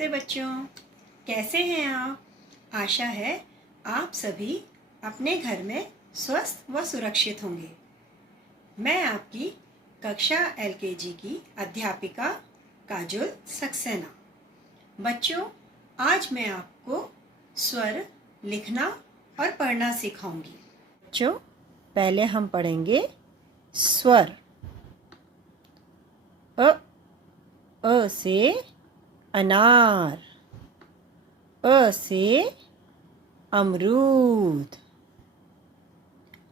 नमस्ते बच्चों, कैसे हैं आप? आशा है आप सभी अपने घर में स्वस्थ व सुरक्षित होंगे। मैं आपकी कक्षा एलकेजी की अध्यापिका काजोल सक्सेना। बच्चों, आज मैं आपको स्वर लिखना और पढ़ना सिखाऊंगी। बच्चों, पहले हम पढ़ेंगे स्वर। अ से अनार, अ से अमरूद।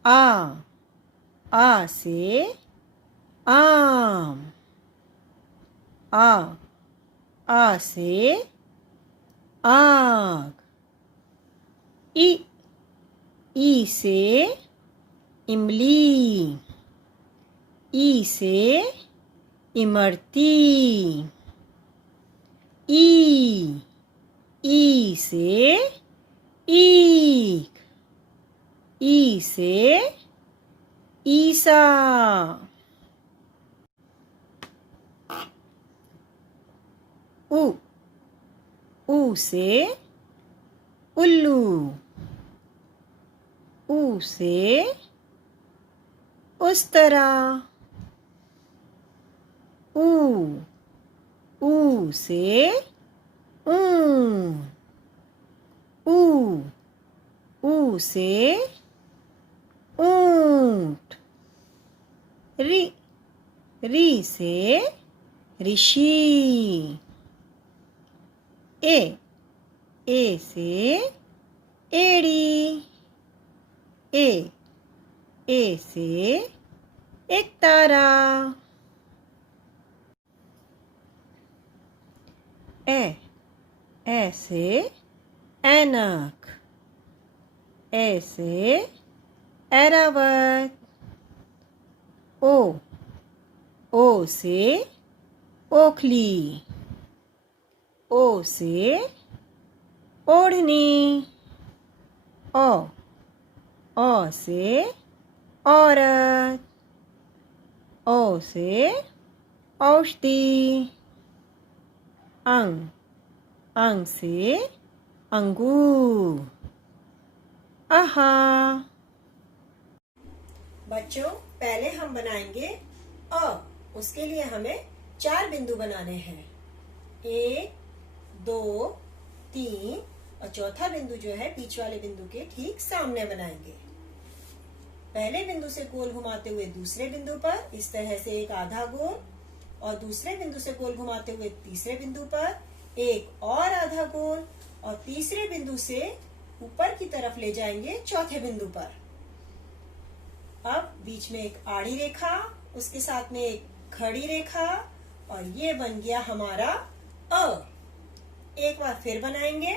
आ से आम, आ से आग। ई से इमली, ई से इमरती। ई से ईख, ई से ईसा। ऊ से उल्लू, ऊ से उस्तरा। ऊ से ऊन, ऊ से ऊंट। री से ऋषि। ए से एड़ी, ए से एक तारा। ए से ऐनक, ए से ऐरावत। ओ से ओखली, ओ से ओढ़नी। ओ से औरत, ओ से औषधि। अंग से अंगूर। आहा। बच्चों, पहले हम बनाएंगे उसके लिए हमें 4 बिंदु बनाने हैं। 1, 2, 3 और चौथा बिंदु जो है बीच वाले बिंदु के ठीक सामने बनाएंगे। पहले बिंदु से गोल घुमाते हुए दूसरे बिंदु पर इस तरह से एक आधा गोल, और दूसरे बिंदु से गोल घुमाते हुए तीसरे बिंदु पर एक और आधा गोल, और तीसरे बिंदु से ऊपर की तरफ ले जाएंगे चौथे बिंदु पर। अब बीच में एक आड़ी रेखा, उसके साथ में एक खड़ी रेखा, और ये बन गया हमारा अ। एक बार फिर बनाएंगे।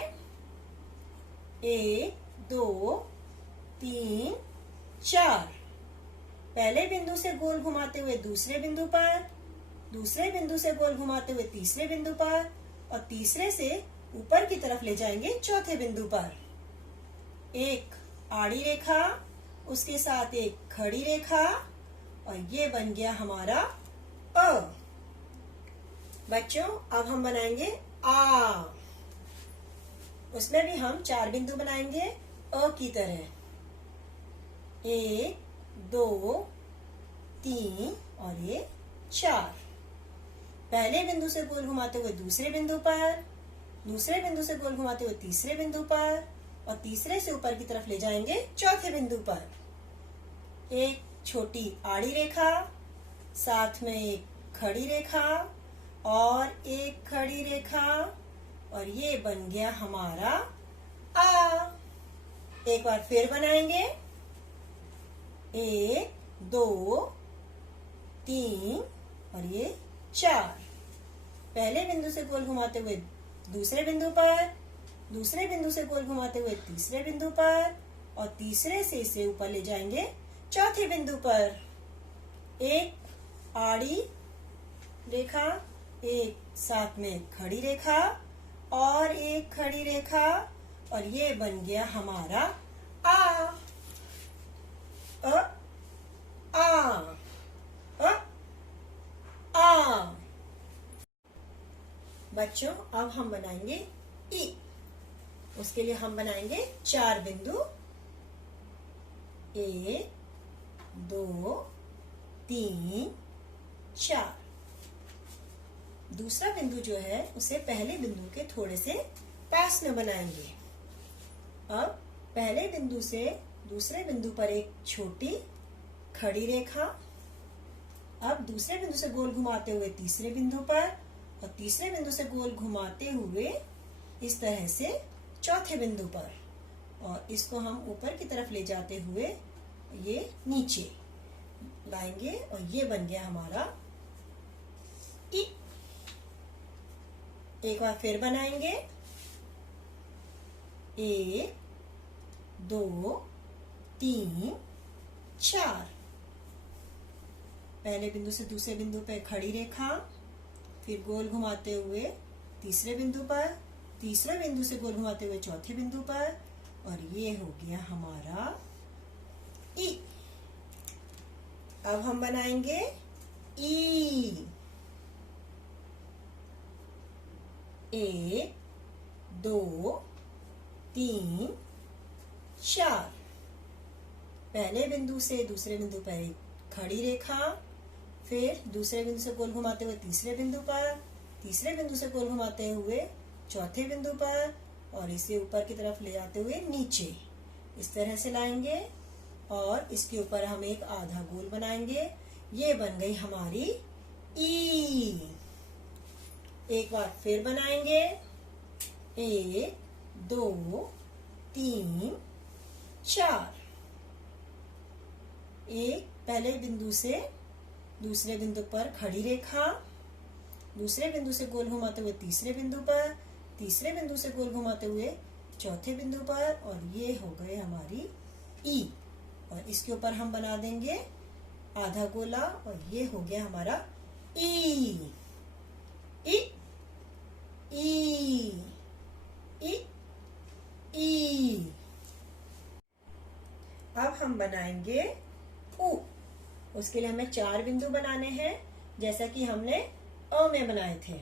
1, 2, 3, 4। पहले बिंदु से गोल घुमाते हुए दूसरे बिंदु पर, दूसरे बिंदु से गोल घुमाते हुए तीसरे बिंदु पर, और तीसरे से ऊपर की तरफ ले जाएंगे चौथे बिंदु पर। एक आड़ी रेखा, उसके साथ एक खड़ी रेखा, और ये बन गया हमारा अ। बच्चों, अब हम बनाएंगे आ। उसमें भी हम 4 बिंदु बनाएंगे अ की तरह। 1, 2, 3 और ये 4। पहले बिंदु से गोल घुमाते हुए दूसरे बिंदु पर, दूसरे बिंदु से गोल घुमाते हुए तीसरे बिंदु पर, और तीसरे से ऊपर की तरफ ले जाएंगे चौथे बिंदु पर। एक छोटी आड़ी रेखा, साथ में एक खड़ी रेखा और एक खड़ी रेखा, और ये बन गया हमारा आ। एक बार फिर बनाएंगे। 1, 2, 3 और ये 4। पहले बिंदु से गोल घुमाते हुए दूसरे बिंदु पर, दूसरे बिंदु से गोल घुमाते हुए तीसरे बिंदु पर, और तीसरे से इसे ऊपर ले जाएंगे चौथे बिंदु पर। एक आड़ी रेखा, एक साथ में खड़ी रेखा और एक खड़ी रेखा, और ये बन गया हमारा आ। बच्चों अब हम बनाएंगे ई। उसके लिए हम बनाएंगे 4 बिंदु, 1 2 3 4। दूसरा बिंदु जो है उसे पहले बिंदु के थोड़े से पास में बनाएंगे। अब पहले बिंदु से दूसरे बिंदु पर एक छोटी खड़ी रेखा, अब दूसरे बिंदु से गोल घुमाते हुए तीसरे बिंदु पर और तीसरे बिंदु से गोल घुमाते हुए इस तरह से चौथे बिंदु पर, और इसको हम ऊपर की तरफ ले जाते हुए ये नीचे लाएंगे और ये बन गया हमारा ई। एक बार फिर बनाएंगे 1 2 3 4। पहले बिंदु से दूसरे बिंदु पर खड़ी रेखा, फिर गोल घुमाते हुए तीसरे बिंदु पर, तीसरे बिंदु से गोल घुमाते हुए चौथे बिंदु पर, और ये हो गया हमारा ई। अब हम बनाएंगे ई। 1 2 3 4। पहले बिंदु से दूसरे बिंदु पर एक खड़ी रेखा, फिर दूसरे बिंदु से गोल घुमाते हुए तीसरे बिंदु पर, तीसरे बिंदु से गोल घुमाते हुए चौथे बिंदु पर, और इसे ऊपर की तरफ ले जाते हुए नीचे इस तरह से लाएंगे, और इसके ऊपर हम एक आधा गोल बनाएंगे। ये बन गई हमारी ई। एक बार फिर बनाएंगे 1 2 3 4। एक पहले बिंदु से दूसरे बिंदु पर खड़ी रेखा, दूसरे बिंदु से गोल घुमाते हुए तीसरे बिंदु पर, तीसरे बिंदु से गोल घुमाते हुए चौथे बिंदु पर, और ये हो गए हमारी ई। और इसके ऊपर हम बना देंगे आधा गोला, और ये हो गया हमारा ई। ई ई ई ई। अब हम बनाएंगे ऊ। उसके लिए हमें 4 बिंदु बनाने हैं, जैसा कि हमने अ में बनाए थे।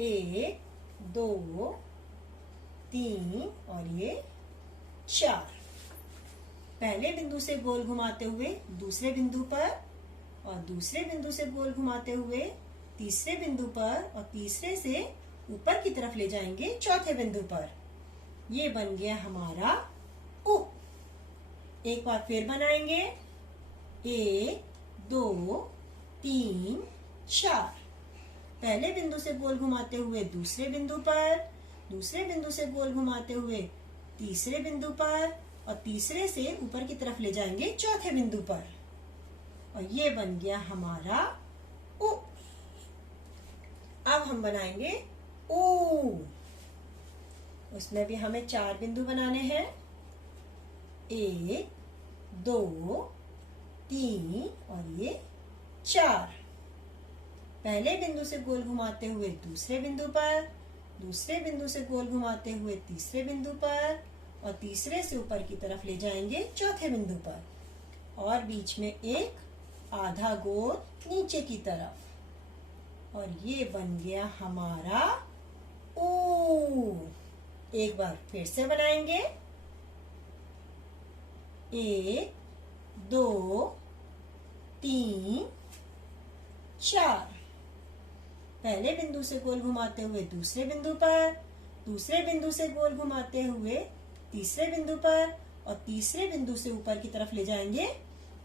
1 2 3 और ये 4। पहले बिंदु से गोल घुमाते हुए दूसरे बिंदु पर, और दूसरे बिंदु से गोल घुमाते हुए तीसरे बिंदु पर, और तीसरे से ऊपर की तरफ ले जाएंगे चौथे बिंदु पर। ये बन गया हमारा उ। एक बार फिर बनाएंगे 1 2 3 4। पहले बिंदु से गोल घुमाते हुए दूसरे बिंदु पर, दूसरे बिंदु से गोल घुमाते हुए तीसरे बिंदु पर, और तीसरे से ऊपर की तरफ ले जाएंगे चौथे बिंदु पर, और ये बन गया हमारा उ। अब हम बनाएंगे ऊ। उसमें भी हमें 4 बिंदु बनाने हैं। 1 2 3 और ये 4। पहले बिंदु से गोल घुमाते हुए दूसरे बिंदु पर, दूसरे बिंदु से गोल घुमाते हुए तीसरे बिंदु पर, और तीसरे से ऊपर की तरफ ले जाएंगे चौथे बिंदु पर, और बीच में एक आधा गोल नीचे की तरफ, और ये बन गया हमारा ऊ। एक बार फिर से बनाएंगे 1 2 3 4। पहले बिंदु से गोल घुमाते हुए दूसरे बिंदु पर, दूसरे बिंदु से गोल घुमाते हुए तीसरे बिंदु पर, और तीसरे बिंदु से ऊपर की तरफ ले जाएंगे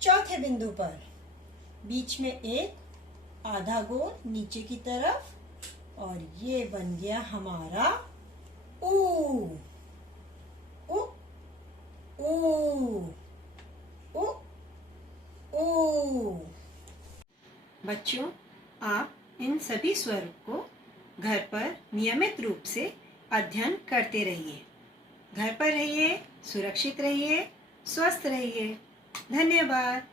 चौथे बिंदु पर, बीच में एक आधा गोल नीचे की तरफ, और ये बन गया हमारा ऊ। ऊ ऊ ऊ ऊ। बच्चों, आप इन सभी स्वर को घर पर नियमित रूप से अध्ययन करते रहिए। घर पर रहिए, सुरक्षित रहिए, स्वस्थ रहिए। धन्यवाद।